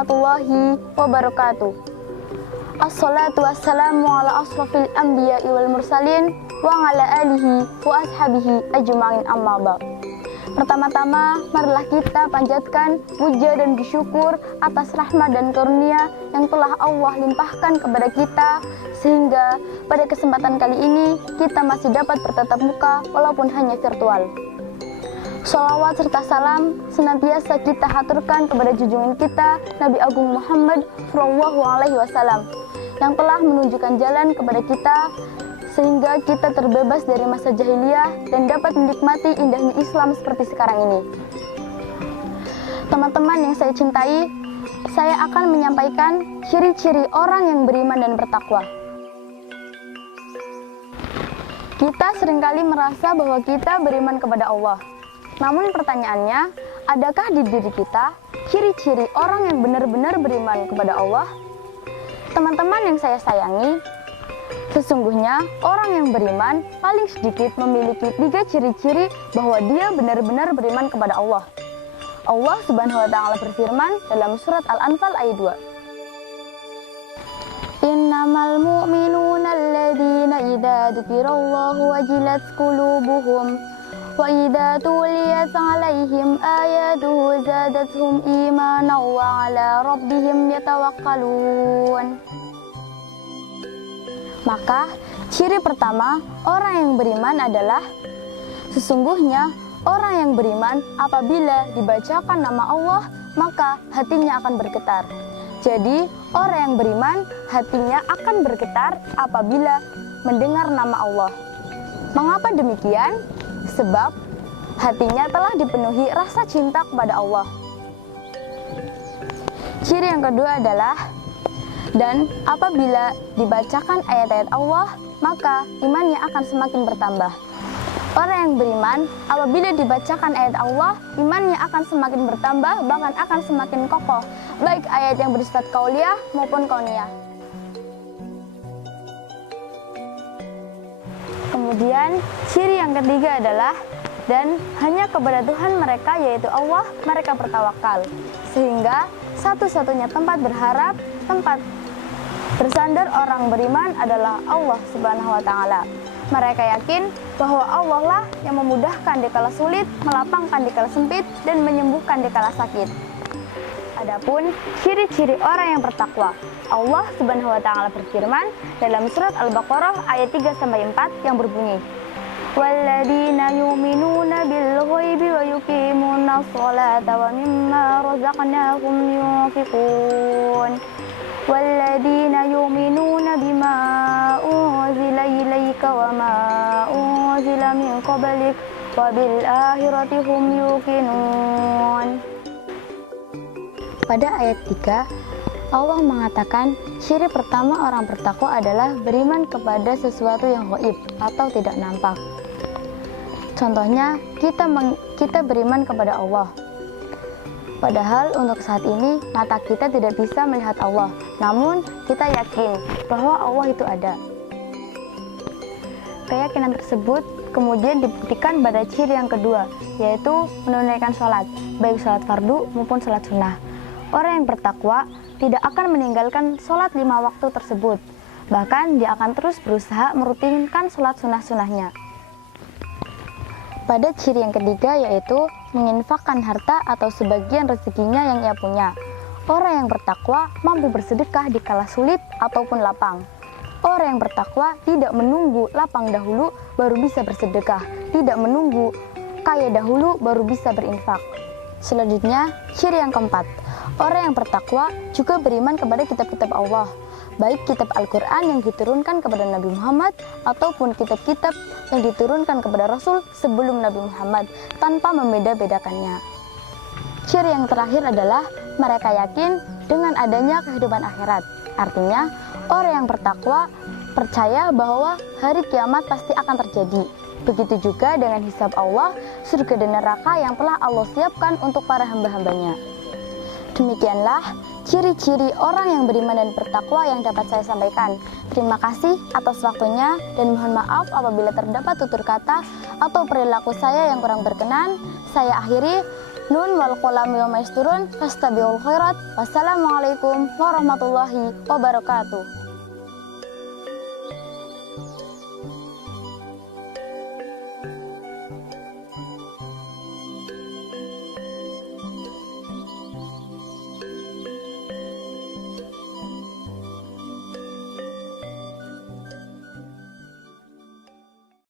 warahmatullahi wabarakatuh. Assalatu wassalamu ala asrafil anbiya'i wal mursalin wa ala alihi wa ashabihi ajma'in, amma ba'd. Pertama-tama, marilah kita panjatkan puja dan bersyukur atas rahmat dan karunia yang telah Allah limpahkan kepada kita, sehingga pada kesempatan kali ini kita masih dapat bertatap muka walaupun hanya virtual. Sholawat serta salam senantiasa kita haturkan kepada junjungan kita Nabi Agung Muhammad SAW yang telah menunjukkan jalan kepada kita sehingga kita terbebas dari masa jahiliyah dan dapat menikmati indahnya Islam seperti sekarang ini. Teman-teman yang saya cintai, saya akan menyampaikan ciri-ciri orang yang beriman dan bertakwa. Kita seringkali merasa bahwa kita beriman kepada Allah. Namun pertanyaannya, adakah di diri kita ciri-ciri orang yang benar-benar beriman kepada Allah? Teman-teman yang saya sayangi, sesungguhnya orang yang beriman paling sedikit memiliki 3 ciri-ciri bahwa dia benar-benar beriman kepada Allah. Allah Subhanahu wa Ta'ala berfirman dalam surat Al-Anfal ayat 2. Innamal mu'minuna alladzina idza dzukirallahu wajilat qulubuhum wa idza tuliyat 'alaihim ayatuhu zadatuhum imanan wa 'ala rabbihim yatawakkalun. Maka ciri pertama orang yang beriman adalah sesungguhnya orang yang beriman apabila dibacakan nama Allah maka hatinya akan bergetar. Jadi orang yang beriman hatinya akan bergetar apabila mendengar nama Allah. Mengapa demikian? Sebab hatinya telah dipenuhi rasa cinta kepada Allah. Ciri yang kedua adalah dan apabila dibacakan ayat-ayat Allah, maka imannya akan semakin bertambah. Orang yang beriman, apabila dibacakan ayat Allah, imannya akan semakin bertambah, bahkan akan semakin kokoh, baik ayat yang bersifat qauliyah maupun kauniyah. Kemudian, ciri yang ketiga adalah dan hanya kepada Tuhan mereka, yaitu Allah, mereka bertawakal. Sehingga satu-satunya tempat berharap, tempat bersandar orang beriman adalah Allah Subhanahu wa Ta'ala. Mereka yakin bahwa Allah lah yang memudahkan dikala sulit, melapangkan dikala sempit, dan menyembuhkan dikala sakit. Adapun ciri-ciri orang yang bertakwa, Allah Subhanahu wa Ta'ala berfirman dalam surat Al-Baqarah ayat 3-4 yang berbunyi, walladzina yu'minuna bil ghaibi wa yuqimuna sholata wa mimma razaqnahum yunfiqun. Walladzina yu'minuna bima unzila ilaika wa ma unzila min qablik wa bil akhirati hum yuqinun. Pada ayat 3, Allah mengatakan ciri pertama orang bertakwa adalah beriman kepada sesuatu yang gaib atau tidak nampak. Contohnya, kita beriman kepada Allah. Padahal untuk saat ini mata kita tidak bisa melihat Allah, namun kita yakin bahwa Allah itu ada. Keyakinan tersebut kemudian dibuktikan pada ciri yang kedua, yaitu menunaikan sholat, baik sholat fardu maupun sholat sunnah. Orang yang bertakwa tidak akan meninggalkan sholat 5 waktu tersebut, bahkan dia akan terus berusaha merutinkan sholat sunnah-sunnahnya. Pada ciri yang ketiga yaitu menginfakkan harta atau sebagian rezekinya yang ia punya. Orang yang bertakwa mampu bersedekah di kala sulit ataupun lapang. Orang yang bertakwa tidak menunggu lapang dahulu baru bisa bersedekah, tidak menunggu kaya dahulu baru bisa berinfak. Selanjutnya, ciri yang keempat, orang yang bertakwa juga beriman kepada kitab-kitab Allah, baik kitab Al-Quran yang diturunkan kepada Nabi Muhammad ataupun kitab-kitab yang diturunkan kepada Rasul sebelum Nabi Muhammad tanpa membeda-bedakannya. Ciri yang terakhir adalah mereka yakin dengan adanya kehidupan akhirat. Artinya, orang yang bertakwa percaya bahwa hari kiamat pasti akan terjadi. Begitu juga dengan hisab Allah, surga dan neraka yang telah Allah siapkan untuk para hamba-hambanya. Demikianlah ciri-ciri orang yang beriman dan bertakwa yang dapat saya sampaikan. Terima kasih atas waktunya dan mohon maaf apabila terdapat tutur kata atau perilaku saya yang kurang berkenan. Saya akhiri. Nun wal qalami wa ma yasturun fastabiqul khairat. Wassalamualaikum warahmatullahi wabarakatuh.